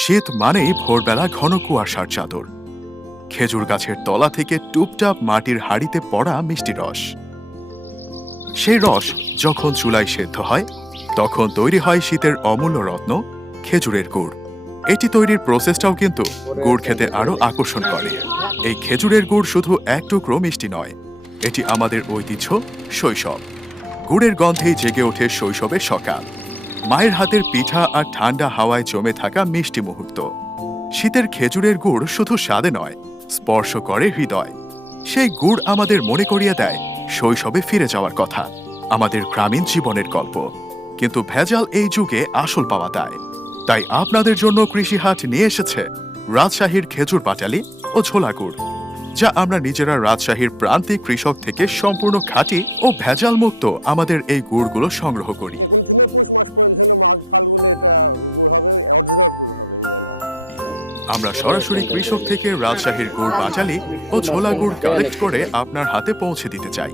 শীত মানেই ভোরবেলা ঘন কুয়াশার চাদর, খেজুর গাছের তলা থেকে টুপটাপ মাটির হাঁড়িতে পড়া মিষ্টি রস। সেই রস যখন চুলায় সেদ্ধ হয় তখন তৈরি হয় শীতের অমূল্য রত্ন খেজুরের গুড়। এটি তৈরির প্রসেসটাও কিন্তু গুড় খেতে আরো আকর্ষণ করে। এই খেজুরের গুড় শুধু এক টুকরো মিষ্টি নয়, এটি আমাদের ঐতিহ্য, শৈশব। গুড়ের গন্ধেই জেগে ওঠে শৈশবের সকাল, মায়ের হাতের পিঠা আর ঠান্ডা হাওয়ায় জমে থাকা মিষ্টি মুহূর্ত। শীতের খেজুরের গুড় শুধু স্বাদে নয়, স্পর্শ করে হৃদয়। সেই গুড় আমাদের মনে করিয়ে দেয় শৈশবে ফিরে যাওয়ার কথা, আমাদের গ্রামীণ জীবনের গল্প। কিন্তু ভেজাল এই যুগে আসল পাওয়া দায়। তাই আপনাদের জন্য কৃষি হাট নিয়ে এসেছে রাজশাহীর খেজুর পাটালি ও ছোলা গুড়, যা আমরা নিজেরা রাজশাহীর প্রান্তিক কৃষক থেকে সম্পূর্ণ খাঁটি ও ভেজাল মুক্ত আমাদের এই গুড়গুলো সংগ্রহ করি। আমরা সরাসরি কৃষক থেকে রাজশাহীর গুড় পাটালি ও ছোলা গুড় কালেক্ট করে আপনার হাতে পৌঁছে দিতে চাই।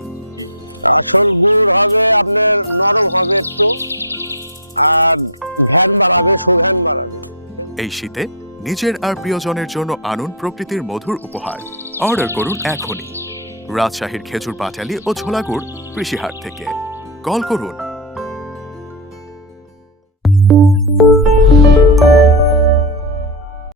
এই শীতে নিজের আর প্রিয়জনের জন্য আনুন প্রকৃতির মধুর উপহার। অর্ডার করুন এখনই রাজশাহীর খেজুর পাটালি ও ছোলা গুড় কৃষি হাট থেকে। কল করুন